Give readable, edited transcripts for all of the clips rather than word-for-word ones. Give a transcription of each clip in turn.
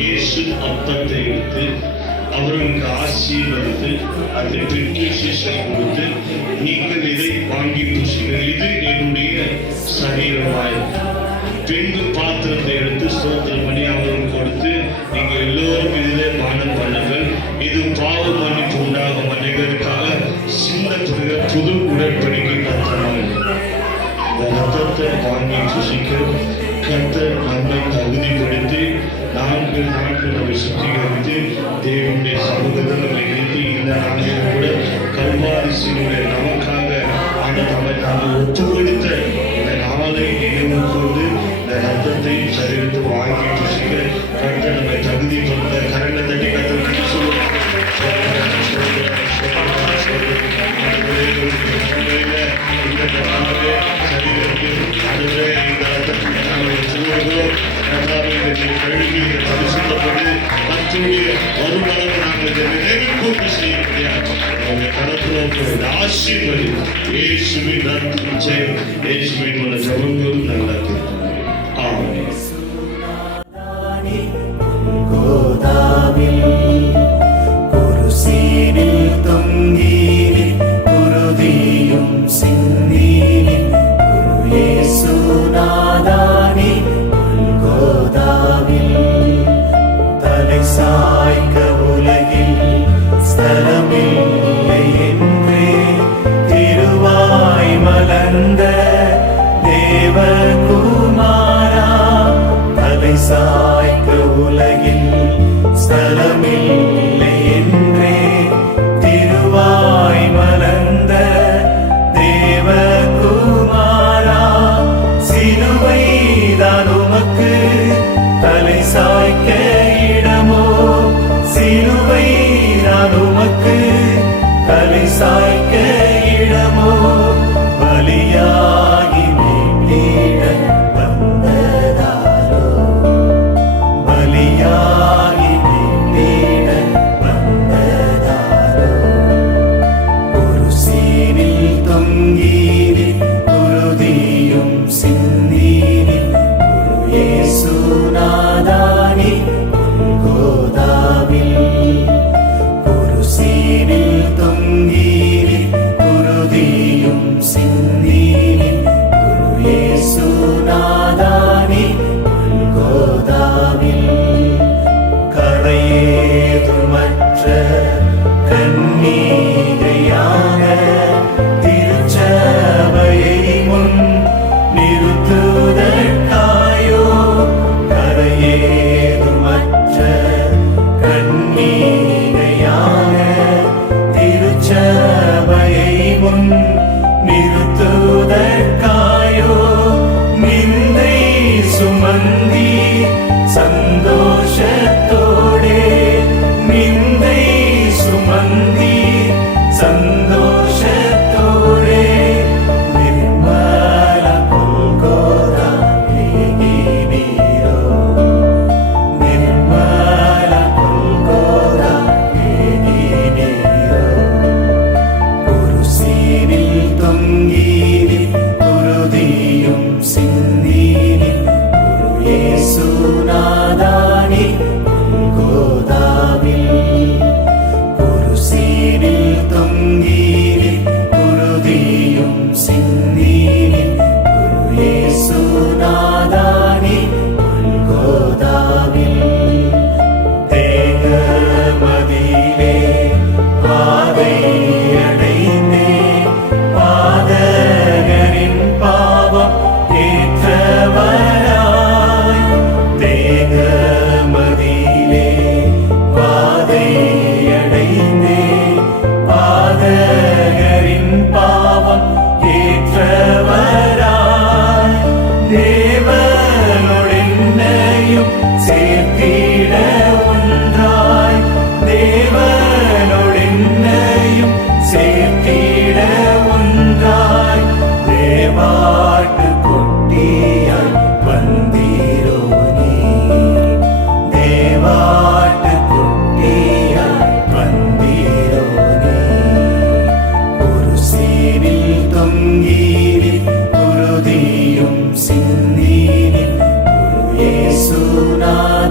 இயேசு அப்பத்தை எடுத்து அவர்களுக்கு ஆசீர்வதித்து அதை பெற்று சீஷரை கொடுத்து, நீங்கள் இதை வாங்கி பூசுங்கள், இது என்னுடைய சரீரமாய். பின்பு பாத்திரத்தை எடுத்து ஸ்தோத்திரம் பண்ணி அவர்களுக்கு கொடுத்து, நீங்கள் எல்லோரும் இதிலே பானம் பண்ணுங்கள், இது பாவ மன்னிப்பு உண்டாகும் அனைவருக்காக சிந்தப்படுகிற புது உடன்படிக்கை ரத்தமாகும். இந்த ரத்தத்தை வாங்கி புசிக்க கர்த்தர் நம்மை தகுதிப்படுத்தி 4 நாட்கள் நம்மை சுத்திகரித்து தேவனுடைய சமூகத்தில் நம்மை நிறுத்தி இந்த நாளில் கூட கல்வாரி சிலுவை நமக்காக நம்மை ஒப்பு கொடுத்த இந்த நாளை நினைவு கொண்டு இந்த ரத்தத்தை சரிவித்து வாங்கி புசிக்க கர்த்தர் நம்மை தகுதிப்படுத்த கரண்டை தட்டி கர்த்தர் நன்றி சொல்லுவாங்க. சிந்தீனின் இயேசுநாதா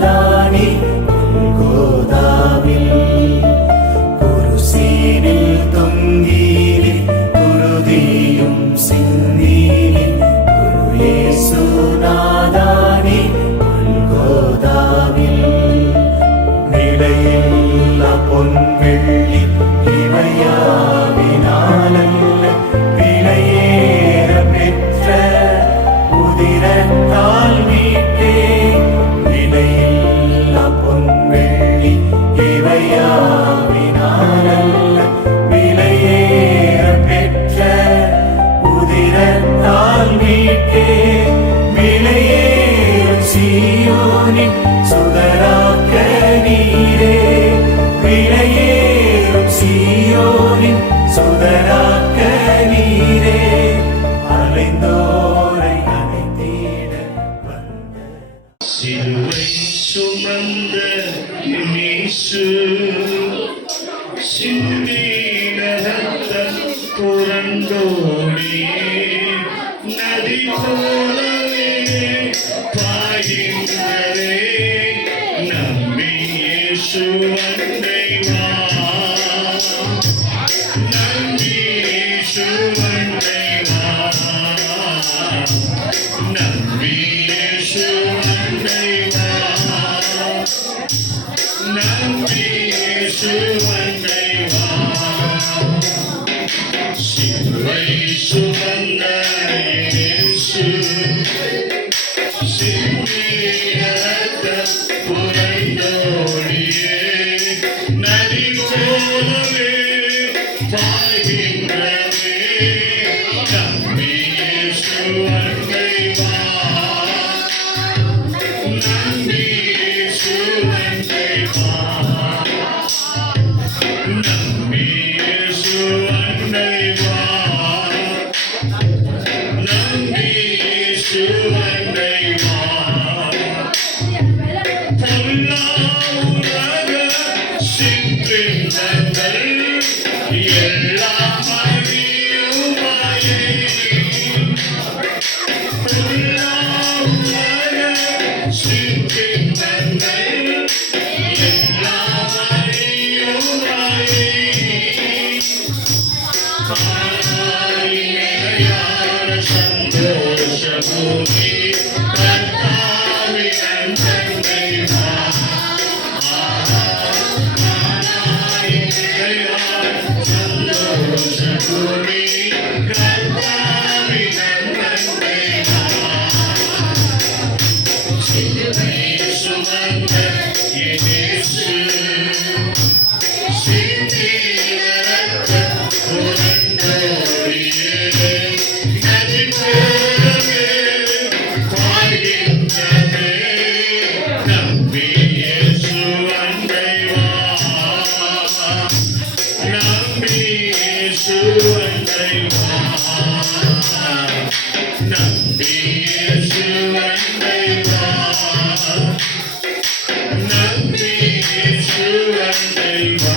சிலுவை சுமந்த இயேசு சிந்தின ரத்தம் புரண்டோடியே நதி போலவே பாய்கின்றதே நம்பி இயேசு அண்டை வா நம்பி இயேசு அண்டை வா நம்பி இயேசு அண்டை வா நம்பி இயேசு அண்டை வா சிலுவை சுமந்த இயேசு சிந்தின ரத்தம் புரண்டோடியே நதி போலவே பாய்கின்றதே நம்பி இயேசு அண்டை வா நம்பி இயேசு அண்டை வா நம்பி இயேசு அண்டை வா நம்பி இயேசு அண்டை வா பொல்லா உலக சிற்றின்பங்கள் எல்லாம் அறியுமாயே பொல்லா உலக சிற்றின்பங்கள் எல்லாம் அறியுமாயே காணாயினையான சந்தோஷ பூமி கர்த்தாவின் அன்பை வா காணாயினையான சந்தோஷ பூமி கர்த்தாவின் அன்பை வா சிலுவை சுமந்த இயேசு சிந்தின ரத்தம் புரண்டோடியே நதி போலவே பாய்கின்றதே நம்பி இயேசு அண்டை வா நம்பி இயேசு அண்டை வா நம்பி இயேசு அண்டை வா நம்பி இயேசு அண்டை வா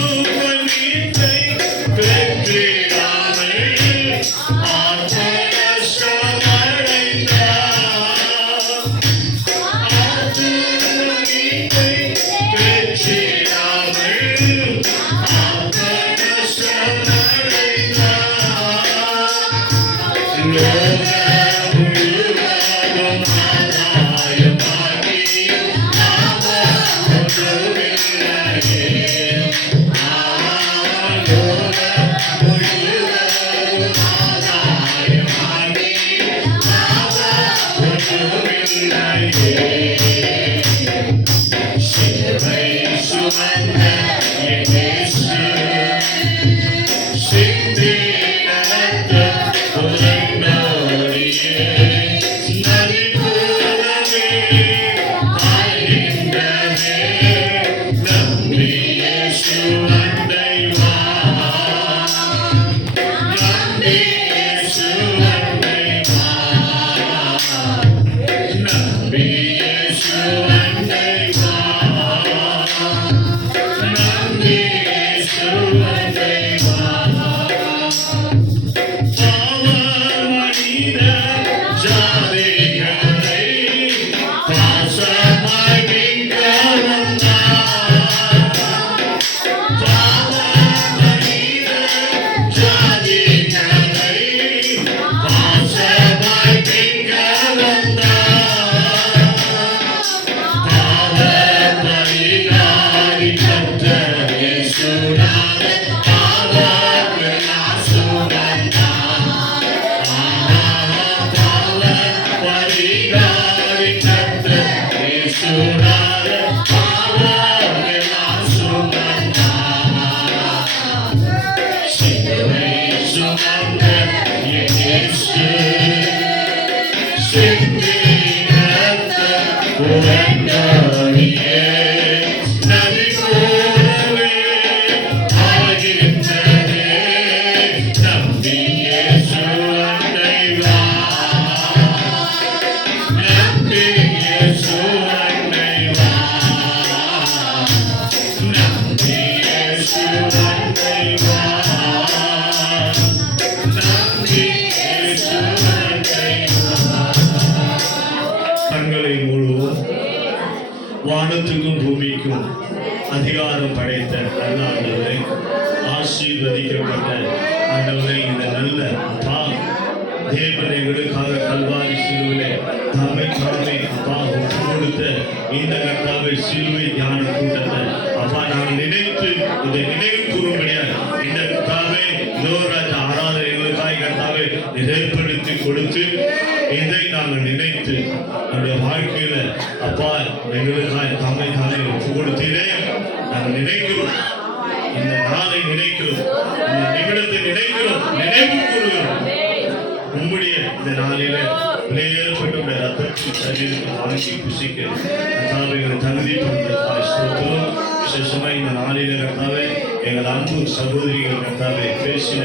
ஆத்துமீட்டை பெற்றிடாமல் ஆத்மநஷ்டமடைந்தார் ஆத்துமீட்டை பெற்றிடாமல் ஆத்மநஷ்டமடைந்தார் லோகம் முழுவதும் ஆதாயமாகி லாபம் ஒன்றுமில்லையே லோகம் முழுவதும் ஆதாயமாகி லாபம் ஒன்றுமில்லையே சிலுவை சுமந்த இயேசு சிந்தின ரத்தம் புரண்டோடியே நதி போலவே பாய்கின்றதே நம்பி இயேசு அண்டை வா நம்பி இயேசு அண்டை வா நம்பி இயேசு அண்டை வா நம்பி இயேசு அண்டை வா பாவ மனித ஜாதிகளை பாசமாய் நீங்க வந்தார் பாவ மனித ஜாதிகளை பாசமாய் நீங்க வந்தார் பாவ பரிகாரி கர்த்தர் இயேசுநாதர் பாவங்கள் சுமந்தார் பாவ பரிகாரி கர்த்தர் இயேசுநாதர் பாவங்கள் சுமந்தார் சிலுவை சுமந்த இயேசு சிந்தின ரத்தம் புரண்டோடியே நதி போலவே பாய்கின்றதே நம்பி இயேசு அண்டை வா வானத்துக்கும் பூமிக்கும் அதிகாரம் படைத்த நல்ல ஆண்டவரை, ஆசீர்வதிக்கப்பட்ட ஆண்டவரை, இந்த நல்ல அப்பா தேவன் எங்களுக்காக கல்வாரி சிலுவிலே தாமே அப்பா ஒப்பு கொடுத்த இந்த கர்த்தாவை சிலுவை தியான கூட்டத்தை அப்பா நாங்கள் நினைத்து இதை நினைவு கூறும்படியாக இந்த கர்த்தாவை லோராஜ ஆராதனை எங்களுக்காக கர்த்தாவை ஏற்படுத்தி கொடுத்து இதை நாங்கள் நினைத்து நம்முடைய வாழ்க்கையில அப்பா எங்களுக்காக தாமே ஒப்பு கொடுத்தீரே நாங்கள் நினைக்கிறோம். இந்த நாளை நினைக்கிறோம், இந்த நிமிடத்தை நினைக்கிறோம், நினைவு கூறுகிறோம். உம்முடைய இந்த நாளில விலையேறப்பட்ட ரத்தத்தில் சரீரத்தை வாங்கி புசிக்க கர்த்தாவை தகுதி ஸ்தோத்திரம். விசேஷமா இந்த நாளில கர்த்தாவே எங்கள் அன்பு சகோதரிகள் கர்த்தாவை பேசின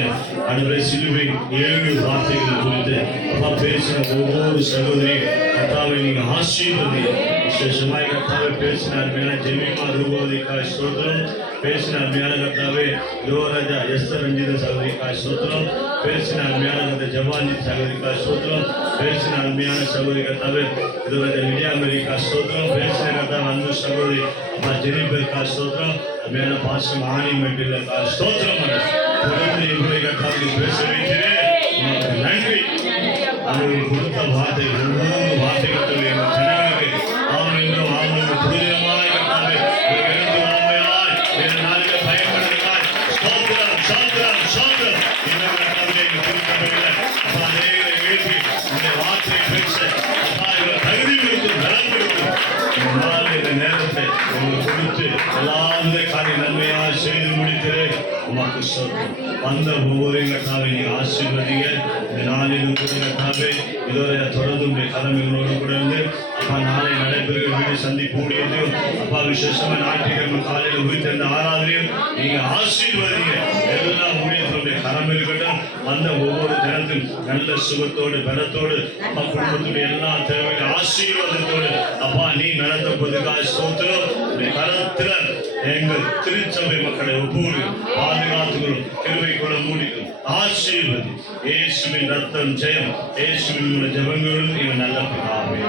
அடுத்த சிலுவை 7 வார்த்தைகள் குறித்து அப்பா பேசின ஒவ்வொரு சகோதரியும் கர்த்தாவை நீங்க ஆசீர்வதி. விசேஷமாய் கர்த்தாவை பேசின அருமையான ஜெமிமா ரூபவதிக்காய் ஸ்தோத்திரம். பேசின அருமையான கர்த்தாவே யுவராஜா எஸ்தர் ரஞ்சித சகோதரிக்காய் ஸ்தோத்திரம். பேசின அருமையான கர்த்த ஜவாஞ்சி சகோதரிக்காய் ஸ்தோத்திரம். பேசின அருமையான சகோதரி கர்த்தாவே யுவராஜா விடியாமரிக்கா ஸ்தோத்திரம். பேசின கர்த்தாவை அன்பு சகோதரி அப்பா ஜெனிபர்க்கா ஸ்தோத்திரம். அருமையான பாசம் ஆணி மெட்டிலக்கா ஸ்தோத்திரம். தொடர்ந்து இவரை கர்த்தாவை பேச வைக்கிறேன். உங்களுக்கு நன்றி. அவர்கள் கொடுத்த வார்த்தை ஒவ்வொரு வார்த்தைகளுடைய ஜனங்களுக்கு ஆம் என்றும் ஆம் என்று புதியமாய் கர்த்தாவே இருந்து வாமையாய் வேறு நாளில் பயன்படுகிறாய். ஸ்தோத்திரம் ஸ்தோத்திரம் ஸ்தோத்திரம். இன்னும் கர்த்தாவே குறிப்பிடவில்லை அப்பா அநேகரை எழுப்பி இந்த வார்த்தையை பேச அப்பா இவர் தகுதி கொடுக்கும் பலம் கொடுக்கும். இந்த நேரத்தை உங்களுக்கு கொடுத்து எல்லாருமே காலை நன்மையாக செய்து முடித்தே உமக்கு சொல்றோம். வந்த ஒவ்வொரு கர்த்தாவை நீ ஆசீர்வதிங்க. இந்த நாளிலும் கூட கர்த்தாவே இதோட தொடர்ந்து கடமைகளோடு கூட இருந்து அப்பா நாளை நடைபெறுகிற வீடு சந்திப்பு கூடியதையும் அப்பா விசேஷமா ஞாயிற்றுக்கிழமை காலையில் உயிர்த்த ஆராதனையும் நீங்க ஆசீர்வதிங்க. எல்லா ஊழியர்களுடைய கடமை இருக்கட்டும். வந்த ஒவ்வொரு தினத்திலும் நல்ல சுகத்தோடு பலத்தோடு அப்பா குடும்பத்துடைய எல்லா தேவையான ஆசீர்வாதத்தோடு அப்பா நீ நடத்தப்படுவதற்காக ஸ்தோத்திரம். கரத்துல எங்கள் திருச்சபை மக்களை ஒவ்வொரு பாதுகாத்துகளும் கிருபைகளும் மூடிகளும் ஆசீர்வதி. இயேசுவின் ரத்தம் ஜெயம். இயேசுவின் ஜெபங்களும் இவன் நல்ல பிதாவே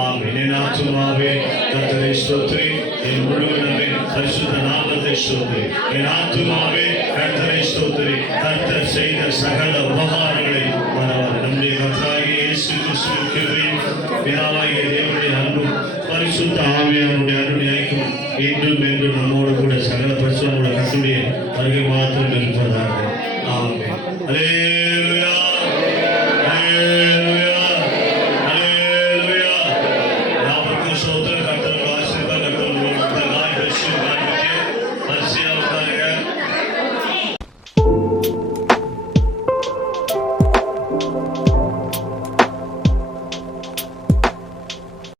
ஆமென். என் ஆத்துமாவே கர்த்தரை ஸ்தோத்திரி. என் முழுவதுமே பரிசுத்த நாமத்தை ஸ்தோத்திரி. என் ஆத்துமாவே கர்த்தரை ஸ்தோத்திரி. கர்த்தர் செய்த சகல உபகாரங்களை மறவாது. நம்முடைய கர்த்தராகிய இயேசு கிறிஸ்துவின் கிருபையும் பிதாவாகிய தேவனுடைய அன்பும் பரிசுத்த ஆவியானவருடைய அருமையாய்க்கும் இன்றும் என்றும் நம்மோடு கூட சகல பரிசுத்தமுள்ள கர்த்தருடைய வருகை மாத்திரம் இருப்பதாக. ஆமென்.